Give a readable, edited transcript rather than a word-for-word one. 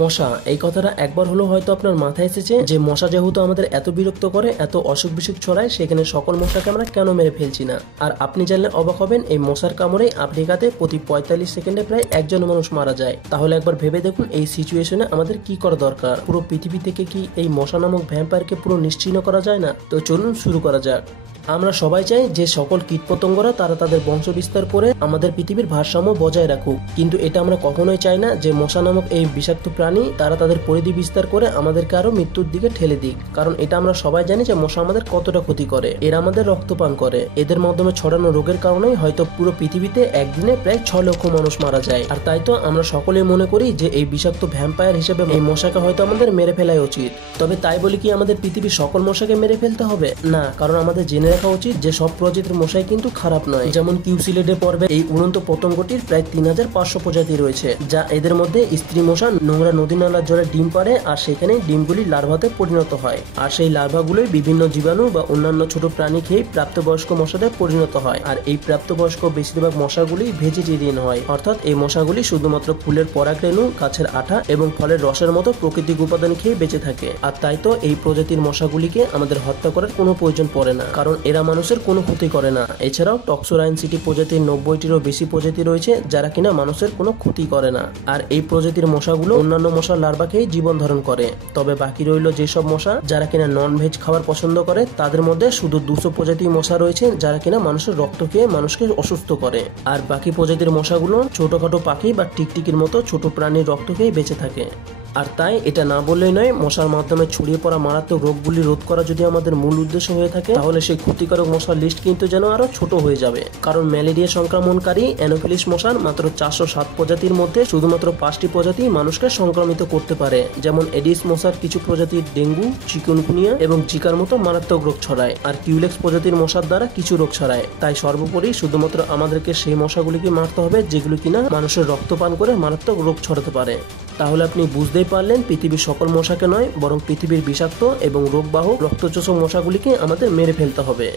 মশা এই কথাটা একবার হলো হয়তো আপনার মাথায় এসেছে যে মশা যেহেতু আমাদের এত বিরক্ত করে, এত অসুখ বিসুখ ছড়ায়, সেখানে সকল মশাকে আমরা কেন মেরে ফেলছি না। আর আপনি জানলে অবাক হবেন, এই মশার কামড়ে আফ্রিকাতে প্রতি 45 সেকেন্ডে প্রায় একজন মানুষ মারা যায়। তাহলে একবার ভেবে দেখুন এই সিচুয়েশনে আমাদের কি করা দরকার। পুরো পৃথিবী থেকে কি এই মশা নামক ভ্যাম্পায়ারকে পুরো নিশ্চিহ্ন করা যায় না? তো চলুন শুরু করা যাক। আমরা সবাই চাই যে সকল কীটপতঙ্গরা তারা তাদের বংশ বিস্তার করে আমাদের পৃথিবীর ভারসাম্য বজায় রাখুক, কিন্তু এটা আমরা কখনোই চাই না যে মশা নামক এই বিষাক্ত প্রাণী তারা তাদের পরিধি বিস্তার করে আমাদেরকে আরো মৃত্যুর দিকে ঠেলে দিক। কারণ এটা আমরা সবাই জানি যে মশা আমাদের কতটা ক্ষতি করে। এরা আমাদের রক্তপান করে, এদের মাধ্যমে ছড়ানো রোগের কারণেই হয়তো পুরো পৃথিবীতে একদিনে প্রায় 6 লক্ষ মানুষ মারা যায়। আর তাই তো আমরা সকলেই মনে করি যে এই বিষাক্ত ভ্যাম্পায়ার হিসেবে এই মশাকে হয়তো আমাদের মেরে ফেলাই উচিত। তবে তাই বলি কি আমাদের পৃথিবীর সকল মশাকে মেরে ফেলতে হবে? না, কারণ আমাদের জেনে রাখা উচিত যে সব প্রজাতির মশাই কিন্তু খারাপ নয়। যেমন কিউসিলেডে পর্বে এই উড়ন্ত পতঙ্গটির প্রায় 3500 প্রজাতি রয়েছে, যা এদের মধ্যে স্ত্রী মশা নোংরা নদী নালার জলে ডিম পাড়ে আর সেখানে ডিমগুলি লার্ভাতে পরিণত হয়। আর সেই লার্ভাগুলোই বিভিন্ন জীবাণু বা অন্যান্য ছোট প্রাণী খেয়ে প্রাপ্তবয়স্ক মশাদের পরিণত হয়। আর এই প্রাপ্তবয়স্ক বেশিরভাগ মশাগুলি ভেজিটেরিয়ান হয়, অর্থাৎ এই মশাগুলি শুধুমাত্র ফুলের পরাগরেণু, গাছের আঠা এবং ফলের রসের মতো প্রাকৃতিক উপাদান খেয়ে বেঁচে থাকে। আর তাই তো এই প্রজাতির মশাগুলিকে আমাদের হত্যা করার কোনো প্রয়োজন পড়ে না, কারণ এরা মানুষের কোনো ক্ষতি করে না। এছাড়াও টক্সোরাইনসিটি প্রজাতির 90টিরও বেশি প্রজাতি রয়েছে যারা কিনা মানুষের কোনো ক্ষতি করে না। আর এই প্রজাতির মশাগুলো অন্যান্য মশার লার্ভা খেয়ে জীবন ধারণ করে। তবে বাকি রইল যেসব মশা যারা কিনা নন ভেজ খাবার পছন্দ করে, তাদের মধ্যে শুধু 200 প্রজাতির মশা রয়েছে যারা কিনা মানুষের রক্ত খেয়ে মানুষকে অসুস্থ করে। আর বাকি প্রজাতির মশাগুলো ছোটখাটো পাখি বা টিকটিকির মতো ছোট প্রাণীর রক্ত খেয়ে বেঁচে থাকে। আর তাই এটা না বললেই নয়, মশার মাধ্যমে ছড়িয়ে পড়া মারাত্মক রোগগুলি রোধ করা যদি আমাদের মূল উদ্দেশ্য হয়ে থাকে, তাহলে সেই ক্ষতিকারক মশার লিস্ট কিন্তু যেন আরো ছোট হয়ে যাবে। কারণ ম্যালেরিয়া সংক্রমণকারী অ্যানোফিলিস মশার মাত্র 407 প্রজাতির মধ্যে শুধুমাত্র 5টি প্রজাতি মানুষকে সংক্রমিত করতে পারে। যেমন এডিস মশার কিছু প্রজাতির ডেঙ্গু, চিকুনগুনিয়া এবং জিকার মতো মারাত্মক রোগ ছড়ায়। আর কিউলেক্স প্রজাতির মশার দ্বারা কিছু রোগ ছড়ায়। তাই সর্বোপরি শুধুমাত্র আমাদেরকে সেই মশাগুলিকে মারতে হবে যেগুলো কিনা মানুষের রক্ত পান করে মারাত্মক রোগ ছড়াতে পারে। তাহলে আপনি বুঝতেই পারলেন পৃথিবীর সকল মশাকে নয়, বরং পৃথিবীর বিষাক্ত এবং রোগবাহক রক্তচোষক মশাগুলিকে আমাদের মেরে ফেলতে হবে।